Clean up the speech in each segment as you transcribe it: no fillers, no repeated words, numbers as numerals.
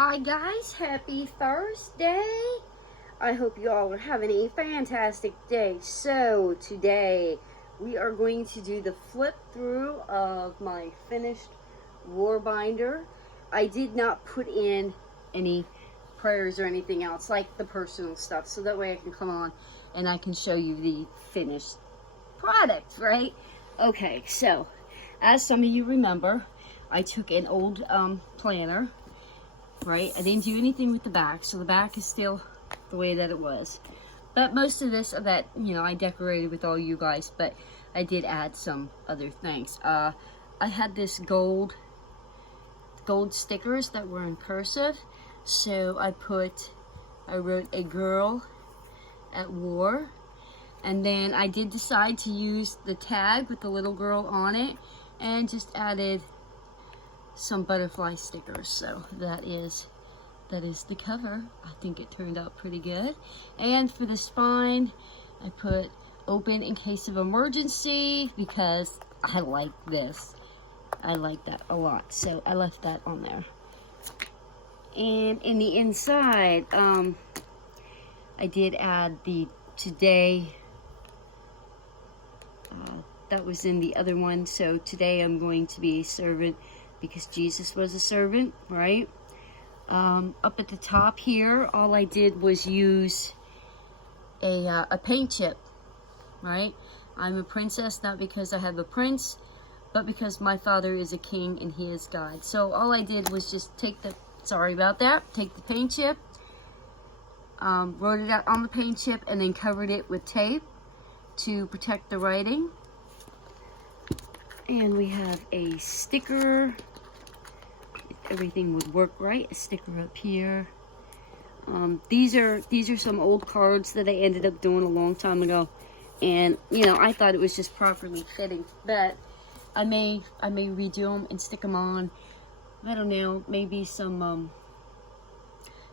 Hi guys, happy Thursday. I hope you all are having a fantastic day. So today we are going to do the flip through of my finished war binder. I did not put in any prayers or anything else like the personal stuff, so that way I can come on and I can show you the finished product, right? Okay, so as some of you remember, I took an old planner, right? I didn't do anything with the back, so the back is still the way that it was. But most of this, I decorated with all you guys, but I did add some other things. I had this gold stickers that were in cursive, so I wrote a girl at war, and then I did decide to use the tag with the little girl on it, and just added some butterfly stickers. So that is the cover. I think it turned out pretty good. And for the spine, I put open in case of emergency because I like this. I like that a lot, so I left that on there. And in the inside, I did add the today. That was in the other one. So today I'm going to be a servant because Jesus was a servant, right? Up at the top here, all I did was use a paint chip, right? I'm a princess, not because I have a prince, but because my father is a king and he is God. So all I did was just take the paint chip, wrote it out on the paint chip, and then covered it with tape to protect the writing. And we have a sticker. If everything would work right, a sticker up here. These are some old cards that I ended up doing a long time ago, and I thought it was just properly fitting, but I may redo them and stick them on. I don't know, maybe some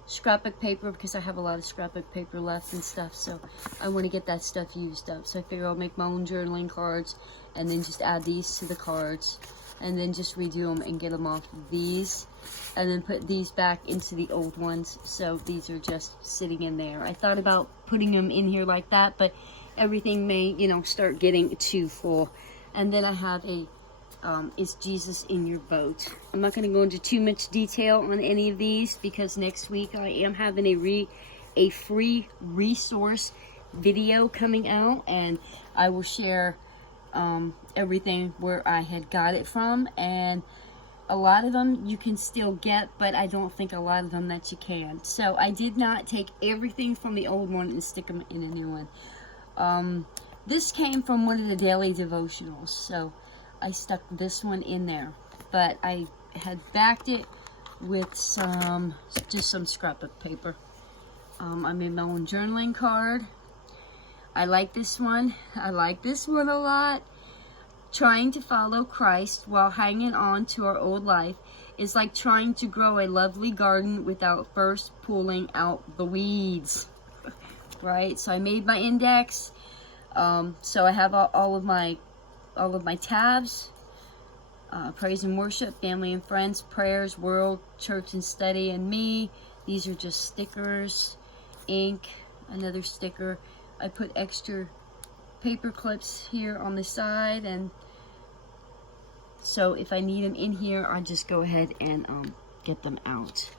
scrapbook paper, because I have a lot of scrapbook paper left and stuff, so I want to get that stuff used up. So I figure I'll make my own journaling cards and then just add these to the cards and then just redo them and get them off of these and then put these back into the old ones. So these are just sitting in there. I thought about putting them in here like that, but everything may start getting too full. And then I have a is Jesus in your boat? I'm not going to go into too much detail on any of these because next week I am having a free resource video coming out, and I will share everything where I had got it from, and a lot of them you can still get, but I don't think a lot of them that you can. So I did not take everything from the old one and stick them in a new one. This came from one of the daily devotionals, so I stuck this one in there, but I had backed it with just some scrapbook paper. I made my own journaling card. I like this one. I like this one a lot. Trying to follow Christ while hanging on to our old life is like trying to grow a lovely garden without first pulling out the weeds. Right? So I made my index. So I have all of my tabs. Praise and worship, family and friends, prayers, world, church and study, and me. These are just stickers, ink, another sticker. I put extra paper clips here on the side, and so if I need them in here, I just go ahead and get them out.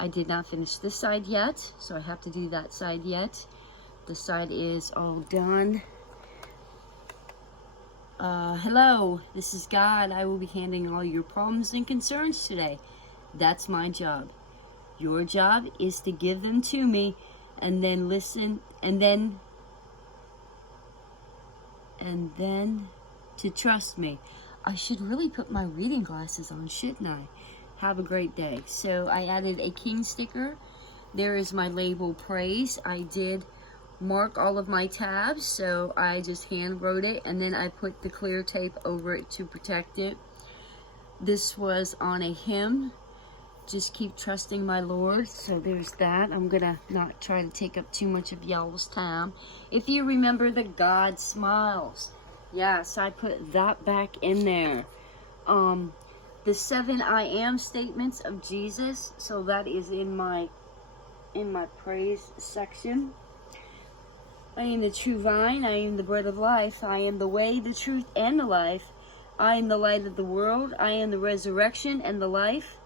I did not finish this side yet, so I have to do that side yet. The side is all done. Hello, this is God. I will be handling all your problems and concerns today. That's my job. Your job is to give them to me and then listen and then to trust me. I should really put my reading glasses on, shouldn't I? Have a great day. So I added a king sticker. There is my label praise. I did mark all of my tabs, so I just hand wrote it, and then I put the clear tape over it to protect it. This was on a hymn, just keep trusting my Lord. So there's that. I'm gonna not try to take up too much of y'all's time. If you remember the God smiles, yes, I put that back in there. the 7 I am statements of Jesus. So that is in my praise section. I am the true vine, I am the bread of life, I am the way, the truth, and the life. I am the light of the world, I am the resurrection and the life.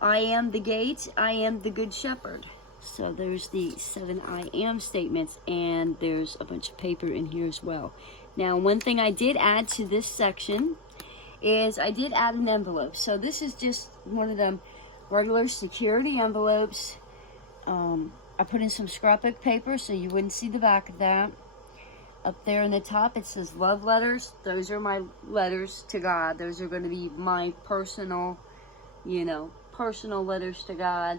I am the gate, I am the good shepherd. So there's the 7 I am statements, and there's a bunch of paper in here as well. Now, one thing I did add to this section is I did add an envelope. So this is just one of them regular security envelopes. I put in some scrapbook paper so you wouldn't see the back of that. Up there in the top it says love letters. Those are my letters to God. Those are going to be my personal, personal letters to God.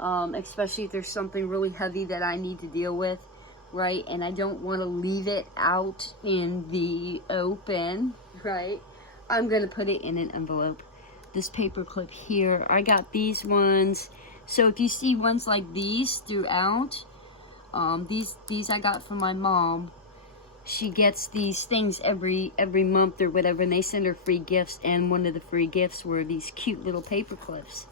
Especially if there's something really heavy that I need to deal with, right? And I don't want to leave it out in the open, right? I'm going to put it in an envelope. This paper clip here, I got these ones. So if you see ones like these throughout, these I got from my mom. She gets these things every month or whatever, and they send her free gifts, and one of the free gifts were these cute little paper clips.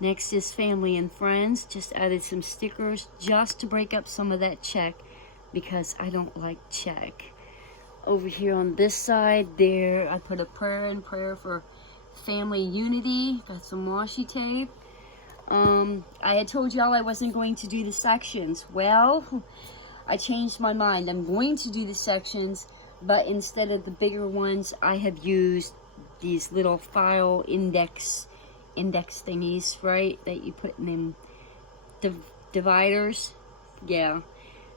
Next is family and friends. Just added some stickers just to break up some of that check because I don't like check. Over here on this side there, I put a prayer in, prayer for family unity. Got some washi tape. I had told y'all I wasn't going to do the sections. Well, I changed my mind. I'm going to do the sections, but instead of the bigger ones, I have used these little file index thingies, right? That you put in dividers. Yeah.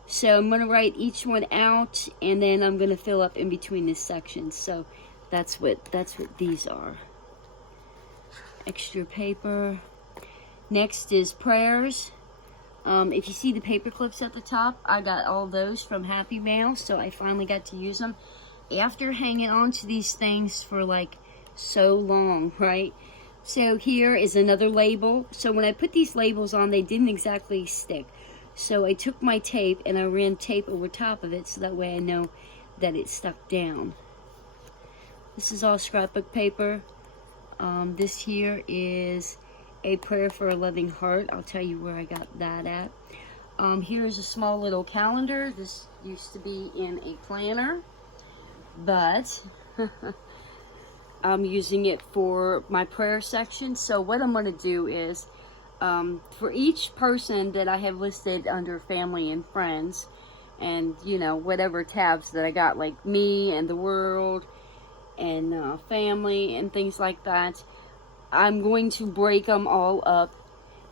So I'm going to write each one out, and then I'm going to fill up in between the sections. So that's what these are. Extra paper. Next is prayers. If you see the paper clips at the top, I got all those from Happy Mail, so I finally got to use them after hanging on to these things for like so long, right? So here is another label. So when I put these labels on, they didn't exactly stick. So I took my tape and I ran tape over top of it so that way I know that it stuck down. This is all scrapbook paper. This here is a prayer for a loving heart. I'll tell you where I got that at. Here's a small little calendar. This used to be in a planner, but I'm using it for my prayer section. So what I'm going to do is, for each person that I have listed under family and friends, and whatever tabs that I got, like me and the world and family and things like that, I'm going to break them all up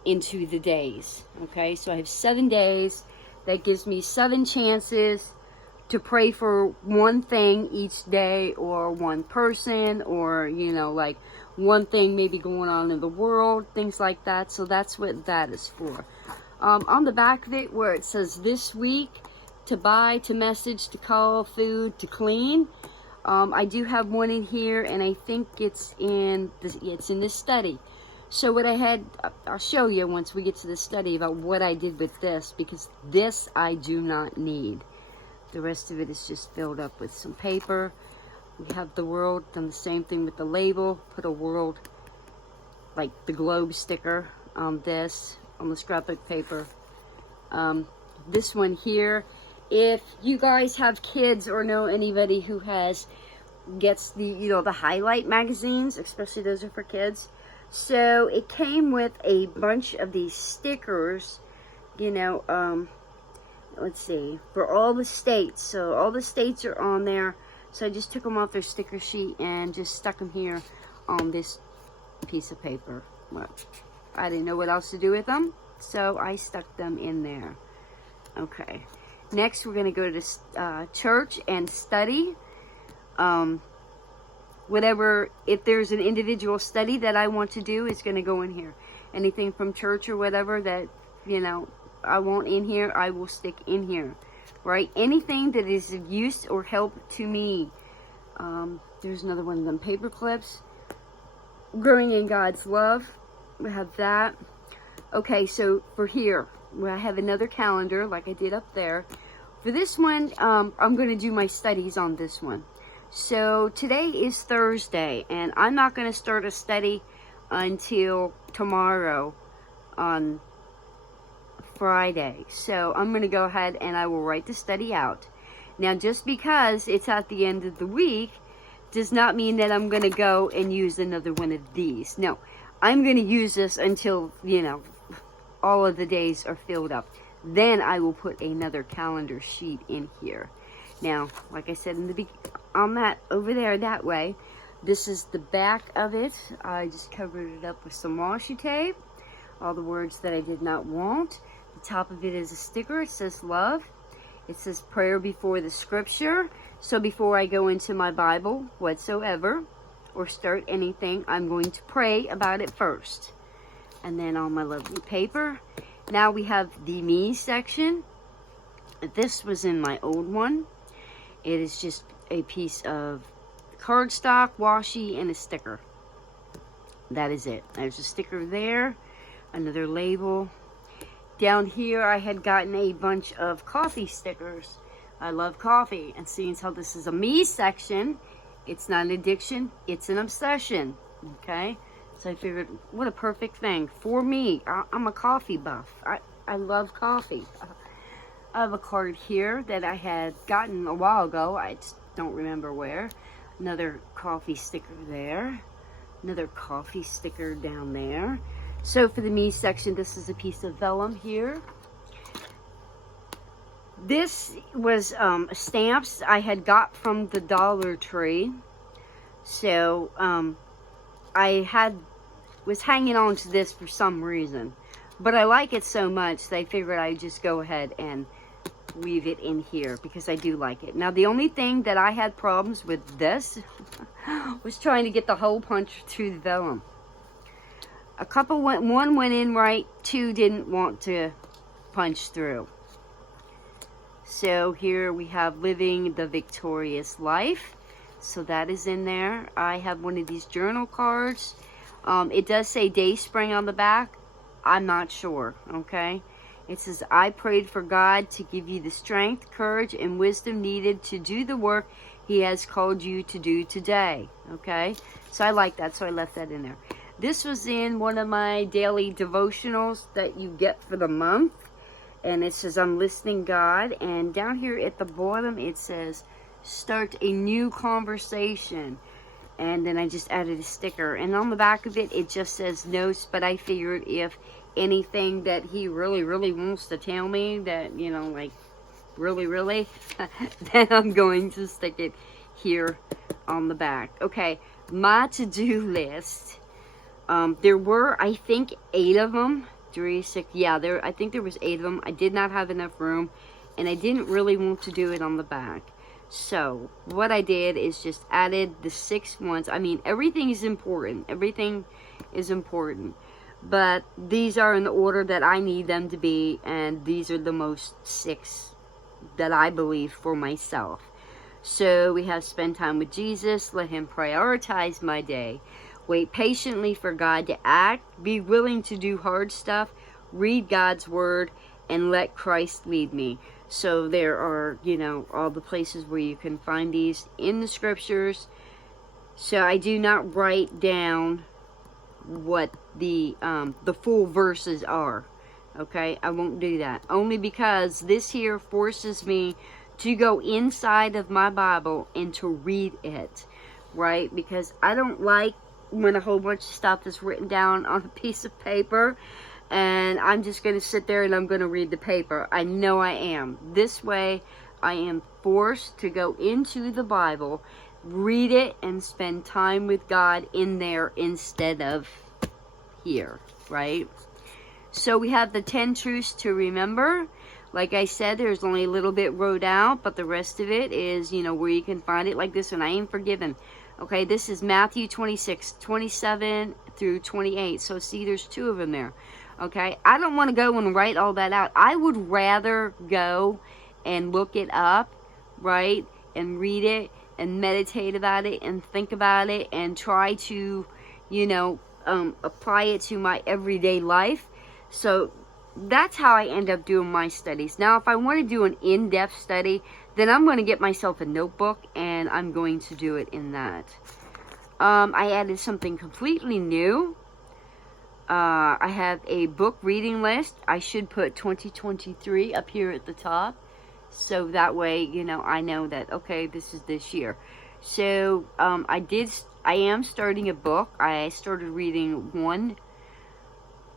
into the days. Okay, so I have 7 days. That gives me 7 chances to pray for one thing each day, or one person, or like one thing maybe going on in the world, things like that. So that's what that is for. On the back of it, where it says this week, to buy, to message, to call, food, to clean, I do have one in here, and I think it's in this study. So what I had, I'll show you once we get to the study about what I did with this, because this I do not need. The rest of it is just filled up with some paper. We have the world, done the same thing with the label. Put a world, like the globe sticker on this, on the scrapbook paper. This one here, if you guys have kids or know anybody who gets the, the highlight magazines, especially those are for kids. So it came with a bunch of these stickers, let's see, for all the states. So all the states are on there. So I just took them off their sticker sheet and just stuck them here on this piece of paper. Well, I didn't know what else to do with them, so I stuck them in there. Okay. Next, we're going to go to church and study. Whatever, if there's an individual study that I want to do, it's going to go in here. Anything from church or whatever that, I want in here, I will stick in here. Right? Anything that is of use or help to me. There's another one of them paper clips. Growing in God's love. We have that. Okay, so for here, I have another calendar like I did up there. For this one, I'm going to do my studies on this one. So today is Thursday, and I'm not going to start a study until tomorrow on Friday. So I'm going to go ahead and I will write the study out. Now, just because it's at the end of the week does not mean that I'm going to go and use another one of these. No, I'm going to use this until, all of the days are filled up. Then I will put another calendar sheet in here. Now, like I said on that over there that way, this is the back of it. I just covered it up with some washi tape. All the words that I did not want. The top of it is a sticker. It says love. It says prayer before the scripture. So before I go into my Bible whatsoever or start anything, I'm going to pray about it first. And then on my lovely paper. Now we have the me section. This was in my old one. It is just a piece of cardstock, washi, and a sticker. That is it. There's a sticker there. Another label. Down here I had gotten a bunch of coffee stickers. I love coffee. And seeing how this is a me section, it's not an addiction, it's an obsession. Okay? So I figured, what a perfect thing for me. I'm a coffee buff. I love coffee. I have a card here that I had gotten a while ago. I just don't remember where. Another coffee sticker there. Another coffee sticker down there. So for the me section, this is a piece of vellum here. This was stamps I had got from the Dollar Tree. So I was hanging on to this for some reason. But I like it so much that I figured I'd just go ahead and weave it in here because I do like it. Now the only thing that I had problems with this was trying to get the hole punched through the vellum. One went in right, two didn't want to punch through. So here we have living the victorious life. So that is in there. I have one of these journal cards. It does say Dayspring on the back. I'm not sure, okay? It says, I prayed for God to give you the strength, courage, and wisdom needed to do the work He has called you to do today. Okay? So I like that, so I left that in there. This was in one of my daily devotionals that you get for the month. And it says, I'm listening God. And down here at the bottom, it says, start a new conversation. And then I just added a sticker. And on the back of it, it just says notes. But I figured if anything that he really wants to tell me that, like really, then I'm going to stick it here on the back. Okay, my to-do list. There were, I think, 8 of them. 3, 6, yeah, I think there was 8 of them. I did not have enough room, and I didn't really want to do it on the back. So, what I did is just added the 6 ones. I mean, everything is important. Everything is important. But these are in the order that I need them to be, and these are the most 6 that I believe for myself. So we have spend time with Jesus, let Him prioritize my day, wait patiently for God to act, be willing to do hard stuff, read God's Word, and let Christ lead me. So there are, all the places where you can find these in the scriptures. So I do not write down what the full verses are. Okay, I won't do that, only because this here forces me to go inside of my Bible and to read it, right? Because I don't like when a whole bunch of stuff is written down on a piece of paper and I'm just going to sit there and I'm going to read the paper. I know I am. This way I am forced to go into the Bible, read it, and spend time with God in there instead of here, right? So we have the 10 truths to remember. Like I said, there's only a little bit wrote out, but the rest of it is, where you can find it. Like this one, I am forgiven. Okay, this is Matthew 26, 27 through 28. So see, there's 2 of them there. Okay, I don't want to go and write all that out. I would rather go and look it up, right, and read it and meditate about it and think about it and try to, apply it to my everyday life. So that's how I end up doing my studies. Now, if I want to do an in-depth study, then I'm going to get myself a notebook and I'm going to do it in that. I added something completely new. I have a book reading list. I should put 2023 up here at the top. So that way, you know, I know that, okay, this is this year. So, I am starting a book. I started reading one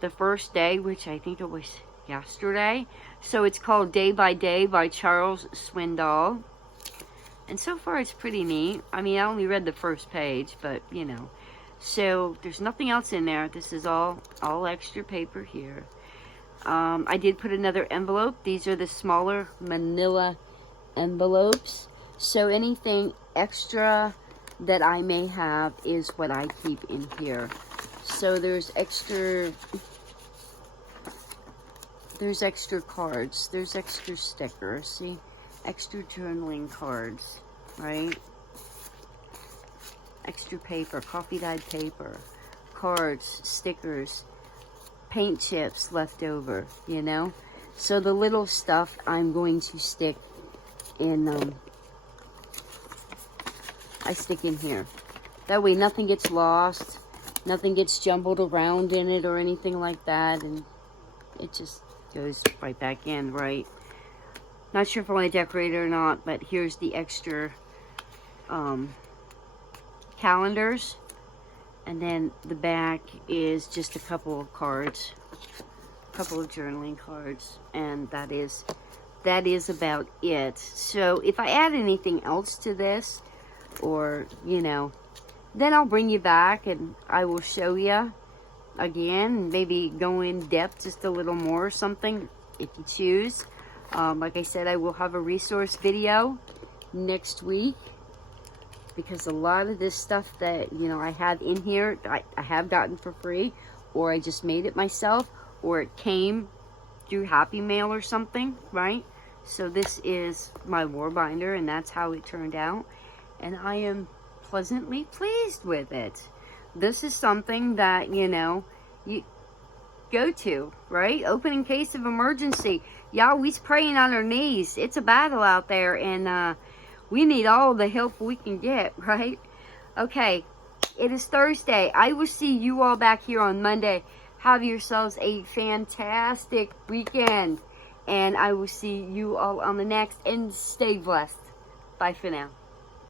the first day, which I think it was yesterday. So it's called Day by Day by Charles Swindoll. And so far it's pretty neat. I mean, I only read the first page, but, you know. So there's nothing else in there. This is all extra paper here. I did put another envelope. These are the smaller manila envelopes. So anything extra that I may have is what I keep in here. So there's extra cards. There's extra stickers. See? Extra journaling cards, right? Extra paper, coffee dyed paper, cards, stickers, paint chips left over, you know? So the little stuff I'm going to stick in, I stick in here. That way nothing gets lost, nothing gets jumbled around in it or anything like that, and it just goes right back in, right? Not sure if I want to decorate it or not, but here's the extra calendars. And then the back is just a couple of cards, a couple of journaling cards, and that is about it. So if I add anything else to this, or, you know, then I'll bring you back and I will show you again, maybe go in depth just a little more or something if you choose. Like I said, I will have a resource video next week, because a lot of this stuff that, you know, I have in here, I have gotten for free, or I just made it myself, or it came through Happy Mail or something, right? So this is my war binder, and that's how it turned out, and I am pleasantly pleased with it. This is something that, you know, you go to, right? Open in case of emergency. Y'all, we's praying on our knees. It's a battle out there, and we need all the help we can get, right? Okay, it is Thursday. I will see you all back here on Monday. Have yourselves a fantastic weekend, and I will see you all on the next, and stay blessed. Bye for now.